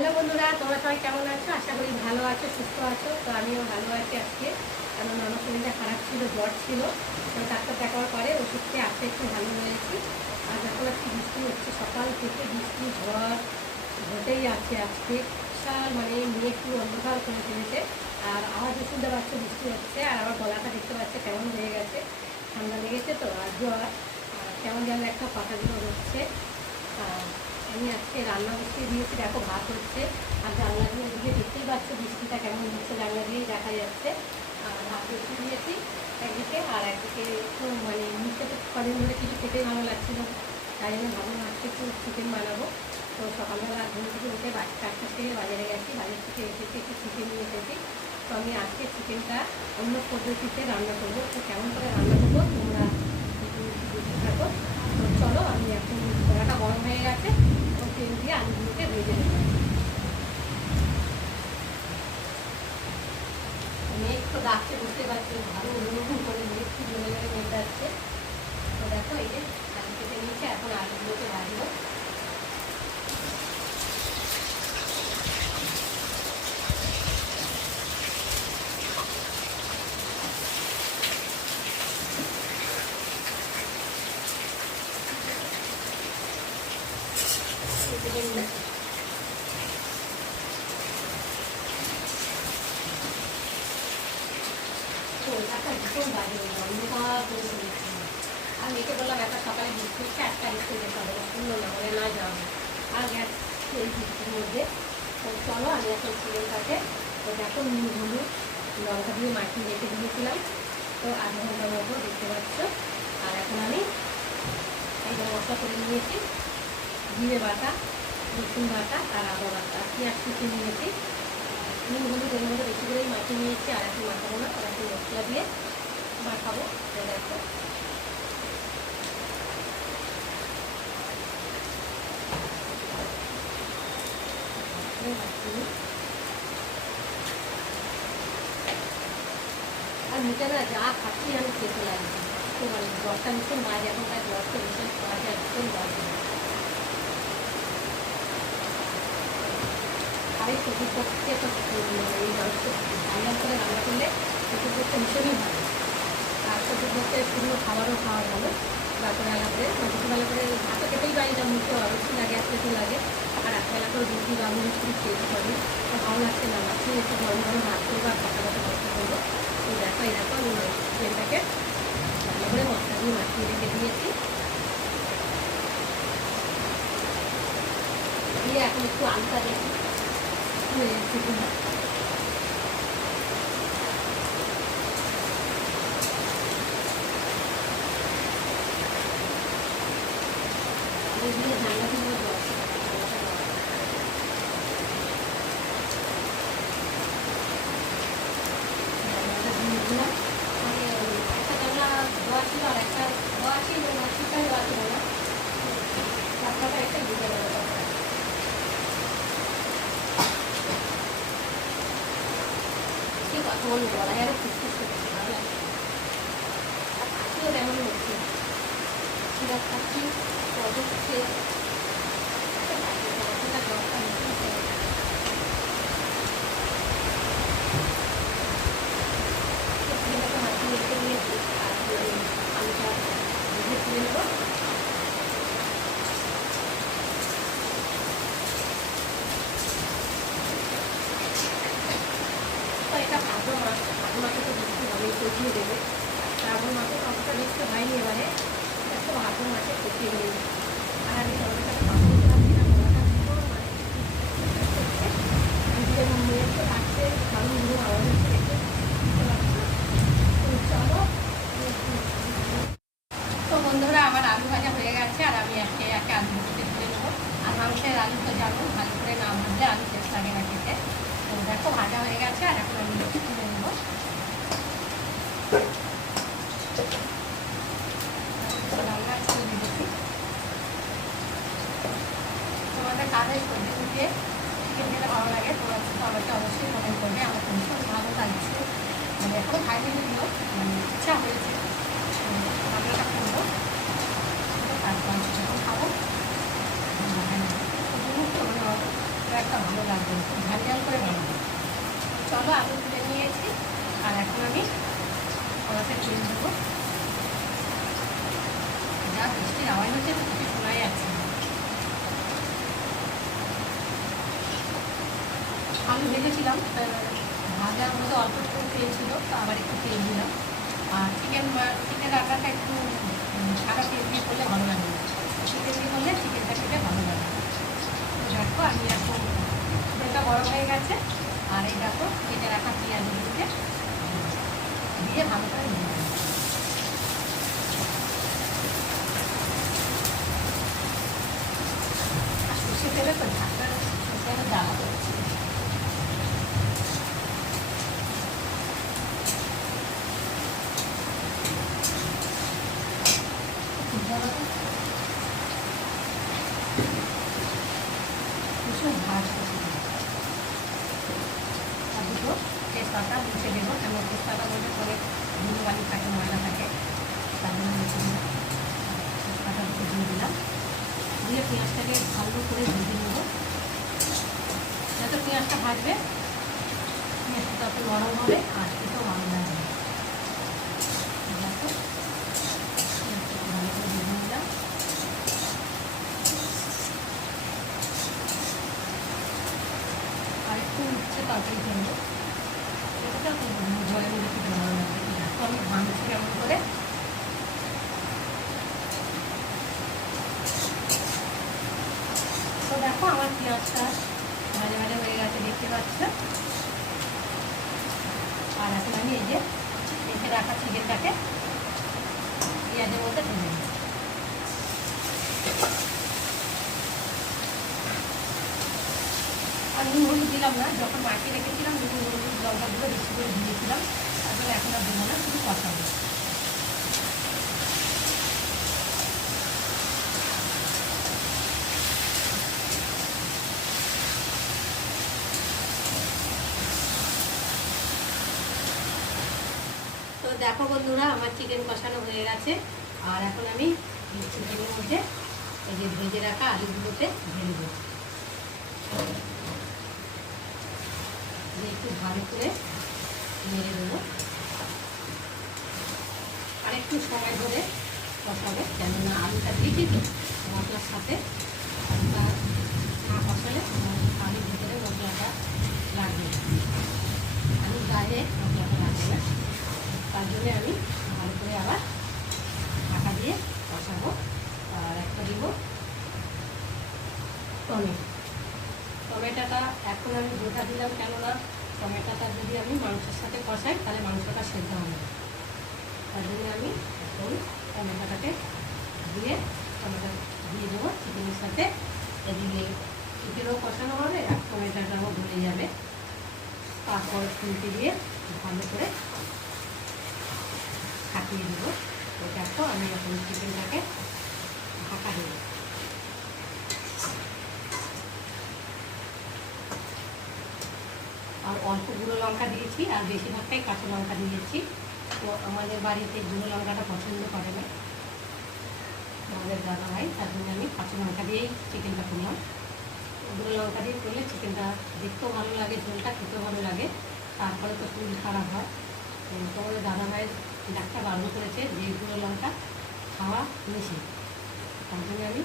Hello বন্ধুরা, তোমরা সবাই কেমন আছো? আশা করি ভালো আছো, সুস্থ আছো। তো আমিও ভালো আছি আজকে। কারণ আমার শরীরটা খারাপ ছিল, জ্বর ছিল। তো ডাক্তার দেখাবার পরে ওষুধ খেয়ে একটু ভালো হয়েছি। আর যখন আজকে বৃষ্টি হচ্ছে। সকাল থেকে বৃষ্টি ঝড় হতেই আছে আজকে। বিশাল মানে মেয়ে একটু অন্ধকার করে ফেলেছে আর আওয়াজও শুনতে পাচ্ছে, বৃষ্টি হচ্ছে। আর আমার গলাটা দেখতে পাচ্ছে, কেমন হয়ে গেছে। ঠান্ডা লেগেছে তো আর। জ্বর কেমন যেন একটা পাতাগুলো হচ্ছে আর আমি আজকে রান্না বসিয়ে দিয়েছি, দেখো ভাত হচ্ছে। আর জানলা দিয়ে ওদিকে দেখতেই পাচ্ছ বৃষ্টিটা কেমন হচ্ছে, জানলা দিয়েই দেখা যাচ্ছে। আর ভাত বসিয়ে দিয়েছি একদিকে, আর একদিকে একটু মানে নিচে তো কদিন ধরে কিছু খেতেই ভালো লাগছিল তাই জন্য ভাবলাম আজকে একটু চিকেন বানাবো। তো সকালবেলা ঘুম থেকে উঠে চারটার থেকে বাজারে গেছি, বাজার থেকে এসেছি একটু চিকেন নিয়ে এসেছি। তো আমি আজকে চিকেনটা অন্য পদ্ধতিতে রান্না করব। তো কেমন করে রান্না করব তোমরা থাকো। চলো, আমি এখন কড়াটা গরম হয়ে গেছে তো তেল দিয়ে আলুগুলোকে ভেজে নেব। মেঘ তো ডাকছে বুঝতে পারছি, ভালো অনুরকম করে মেঘ কি জলে জলে মেঘ যাচ্ছে তো দেখো এই যে, আলু কেটে নিয়েছে, এখন আলুগুলোকে ভাজবো কেটে নিয়েছি কলকাতা ভীষণ বাজে অন্ধকার করে ফেলেছি আর মেয়েকে বললাম একটা সকালে বিস্কুট একটা শুনলো না বলে না যাব আর গ্যাস এই মধ্যে চলো আমি এখন চিকেনটাকে তো দেখো নুন লঙ্কা দিয়ে মাটি রেখে দিয়েছিলাম তো আধ ঘণ্টার মতো দেখতে পাচ্ছ আর এখন আমি এই মশলা করে নিয়েছি। জিরে বাটা, রসুন বাটা আর আদা বাটা। পেঁয়াজ কুচি নিয়েছি। নুন হলুদ এর মধ্যে বেশি করেই মাটি নিয়েছি, আর একটু মাখাবো না, আর একটু মশলা দিয়ে মাখাবো। দেখো। আর মুখে না যা খাচ্ছি আমি খেতে লাগছে তো মানে জ্বরটা ভীষণ বাজে এখনকার জ্বরটা ভীষণ বাজে ভীষণ বাজে এই সবজির পক্ষে তো এই রান্না করে রান্না করলে সবজির পক্ষে ভীষণই ভালো। আর সবজির পক্ষে শুকনো খাবারও খাওয়া ভালো। রাত্রেবেলা করে দুপুরবেলা করে ভাত খেতেই পারি না, মুখে অবশ্যই লাগে আর খেতে লাগে। আর রাত্রেবেলা করে রুটি বা মুড়ি টুড়ি খেতে পারি। তো ভালো লাগছে না, মাছি একটু গরম গরম ভাত করব আর কথা কাঁচা মাংস করব। তো দেখো আমি চিকেনটাকে রান্না করে মশলা দিয়ে মাখিয়ে রেখে দিয়েছি। দিয়ে এখন একটু আলুটা দেখি হয়ে যাচ্ছে কিনা আলু দিয়ে ঠান্ডা ঠান্ডা জল ঠান্ডাটা দিয়ে দিলাম মানে একটা গামলা ধোয়া ছিল আর একটা ধোয়া ছিল না ঠিকঠাক ধোয়া ছিল না ঠান্ডাটা একটা দিয়ে দেবো ঠিক বলব গলায় আরও ফুসফুস করছে তেমন হচ্ছে কত হচ্ছে আলুটা ভেজে তুলে নেব তো এটা ভাজো মাছ ভাজো মাছে তো বেশি হবেই কচিয়ে দেবে তারপর মাছের কতটা বেশি হয়নি এবারে একটু ভাজো মাছে কচিয়ে দেবে আর আমি তরকারিটা ভাজতে পারছি না গলাটা ভীষণ মানে নিজের মেয়ে তো রাখছে ভালো গুলো আওয়াজ হচ্ছে দেখে বুঝতে পারছ তো চলো তো বন্ধুরা আমার আলু ভাজা হয়ে গেছে আর আমি একে একে আলু ভাজতে তুলে নেব মাংসের আলু তো জানো ভালো করে না ভাজলে আলু টেস্ট লাগে না খেতে। তো দেখো, ভাজা হয়ে গেছে, আর এখন আমি তুলে নেব। ভালো লাগে তোমরা আমাকে অবশ্যই কমেন্ট করবে, আমার ভীষণ ভালো লাগছে। মানে এখনও খাইনি যদিও মানে ইচ্ছা হয়েছে রান্নাটা করব অতটা ভালো লাগবে। খুব ঝাল করে বানাবো। চলো আলু তুলে নিয়েছি, আর এখন আমি কড়াতে তেল দেবো। যা বৃষ্টির আওয়াজ হচ্ছে কিছু শোনাই যাচ্ছে আলু ভেজেছিলাম ভাজার মধ্যে অল্প একটু তেল ছিল, তো আবার একটু তেল দিলাম। আর চিকেন চিকেন রান্নাটা একটু সাদা তেল দিয়ে করলে ভালো লাগে চিকেন দিয়ে করলে চিকেনটা খেতে ভালো লাগে দেখো আমি গরম হয়ে গেছে। আর এই দেখো, কেটে রাখা পেঁয়াজগুলোকে দিয়ে ভালো করে ঢাকা করছে। ভীষণ ভাত আর দুটো তেজপাতা মুছে দেবো কেন তেজপাতা মধ্যে করে ধুলো বালি থাকে ময়লা থাকে তার জন্য মুছে দিলাম তেজপাতা দুটো দিয়ে দিলাম দিয়ে পেঁয়াজটাকে ভালো করে ভেজে নেব যত পেঁয়াজটা তত নরম হবে খেতেও ভালো একটু উঠছে তো খেতে ভালো দেখো আমি ভাঙছি কেমন করে তো দেখো আমার দেখতে পাচ্ছ আর এখন আমি এই যে রেখে রাখা চিকেনটাকে পেঁয়াজের মধ্যে ঢেলে দেবো আর নুন হলুদ দিলাম না, যখন মাখিয়ে রেখেছিলাম, নুন হলুদ লঙ্কাগুলো বেশি করে দিয়েছিলাম, তারপরে এখন আর দেবো না, শুধু কষাবো। দেখো বন্ধুরা, আমার চিকেন কষানো হয়ে গেছে। আর এখন আমি চিকেনের মধ্যে এই যে ভেজে রাখা আলুগুলোতে ঢেলে দেবো। একটু ভালো করে নেড়ে দেবো। আর একটু সময় ধরে কষাবে, কেননা আলুটা দিয়েছি তো মশলার সাথে আলুটা না কষালে আলুর ভিতরে মশলাটা লাগবে না। আলুর গায়ে মশলাটা লাগবে তার জন্যে আমি ভালো করে আবার ঢাকা দিয়ে কষাবো আর একটা দিব টমেটো। টমেটোটা এখন আমি গোটা দিলাম, কেননা টমেটোটা যদি আমি মাংসের সাথে কষাই, তাহলে মাংসটা সেদ্ধ হবে তার জন্য আমি এখন টমেটোটাকে দিয়ে টমেটো দিয়ে দেবো চিকেনের সাথে। এদিকে চিকেনও কষানো হবে আর টমেটোটাও ভরে যাবে। তারপর খুলতে দিয়ে ভালো করে খাটিয়ে দেবো। তো আমি এখন চিকেনটাকে ঢাকা দেবো। আর অল্প গুঁড়ো লঙ্কা দিয়েছি, আর বেশিরভাগটাই কাঁচা লঙ্কা দিয়েছি। তো আমাদের বাড়িতে গুঁড়ো লঙ্কাটা পছন্দ করে না। আমাদের দাদা ভাই, তার জন্য আমি কাঁচা লঙ্কা দিয়েই চিকেনটা করলাম। গুঁড়ো লঙ্কা দিয়ে করলে চিকেনটা দেখতেও ভালো লাগে, ঝোলটা খেতেও ভালো লাগে। তারপরে তো শরীর খারাপ হয়। তোমাদের দাদা ভাইয়ের ডাক্তার বারণ করেছে যে গুঁড়ো লঙ্কা, খাওয়া নিষেধ। তার জন্য আমি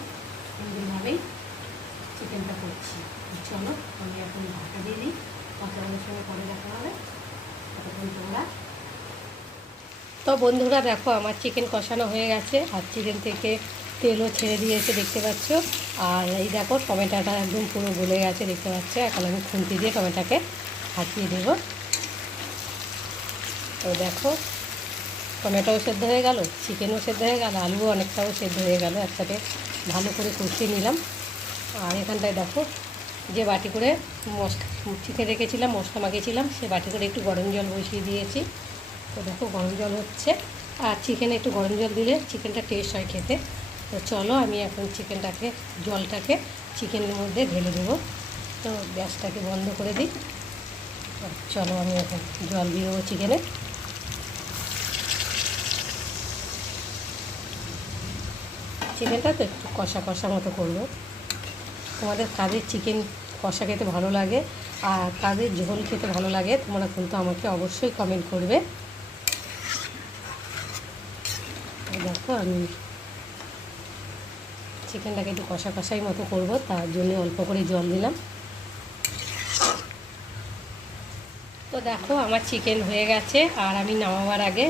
সুন্দরভাবেই চিকেনটা করছি। চলো, আমি এখন ঢাকা দিয়ে দিই। কতক্ষণের সঙ্গে পরে দেখা হবে। ততক্ষণ তোমরা তো বন্ধুরা দেখো, আমার চিকেন কষানো হয়ে গেছে আর চিকেন থেকে তেলও ছেড়ে দিয়েছে, দেখতে পাচ্ছ। আর এই দেখো, টমেটোটা একদম পুরো গলে গেছে, দেখতে পাচ্ছ। এখন আমি খুন্তি দিয়ে টমেটোকে হাঁচিয়ে দেবো। তো দেখো টমেটোও সেদ্ধ হয়ে গেল, চিকেনও সেদ্ধ হয়ে গেল, আলুও অনেকটাও সেদ্ধ হয়ে গেল, একসাথে ভালো করে কষিয়ে নিলাম। আর এখানটায় দেখো, যে বাটি করে মশলা চিকেন রেখেছিলাম, মশলা মাখিয়েছিলাম, সে বাটি করে একটু গরম জল বসিয়ে দিয়েছি। তো দেখো গরম জল হচ্ছে। আর চিকেনে একটু গরম জল দিলে চিকেনটা টেস্ট হয় খেতে। তো চলো আমি এখন চিকেনটাকে, জলটাকে চিকেনের মধ্যে ঢেলে দেবো। তো গ্যাসটাকে বন্ধ করে দিই। চলো আমি এখন জল দিয়ে দেবো চিকেনে। চিকেনটা তো একটু কষা কষা মতো করব। তোমাদের কাদের চিকেন কষা খেতে ভালো লাগে আর কাদের ঝোল খেতে ভালো লাগে, তোমরা কিন্তু আমাকে অবশ্যই কমেন্ট করবে। দেখো আমি চিকেনটাকে একটু কষা কষাই মতো করব, তার জন্য অল্প করে জল দিলাম। তো দেখো আমার চিকেন হয়ে গেছে, আর আমি নামাবার আগে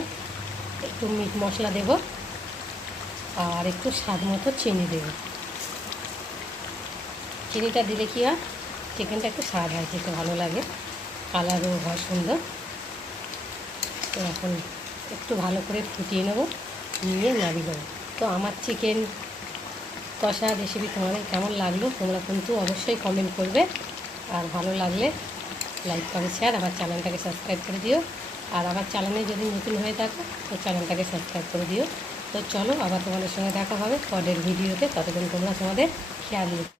একটু মিট মশলা দেব। আর একটু স্বাদ মতো চিনি দেব। চিনিটা দিলে কি হয়? চিকেনটা একটু স্বাদ হয়, খেতে ভালো লাগে। কালারও হয় সুন্দর। তো এখন একটু ভালো করে ফুটিয়ে নেব, নিয়ে নামিয়ে দেবো তো আমার চিকেন কষা রেসিপি তোমাদের কেমন লাগল, তোমরা কিন্তু অবশ্যই কমেন্ট করবে। আর ভালো লাগলে লাইক কমেন্ট শেয়ার আমার চ্যানেলটাকে সাবস্ক্রাইব করে দিও। আর আমার চ্যানেলে যদি নতুন হয়ে থাকো, তো চ্যানেলটাকে সাবস্ক্রাইব করে দিও। তো চলো আবার তোমাদের সঙ্গে দেখা হবে পরের ভিডিওতে। ততক্ষণ তোমরা তোমাদের খেয়াল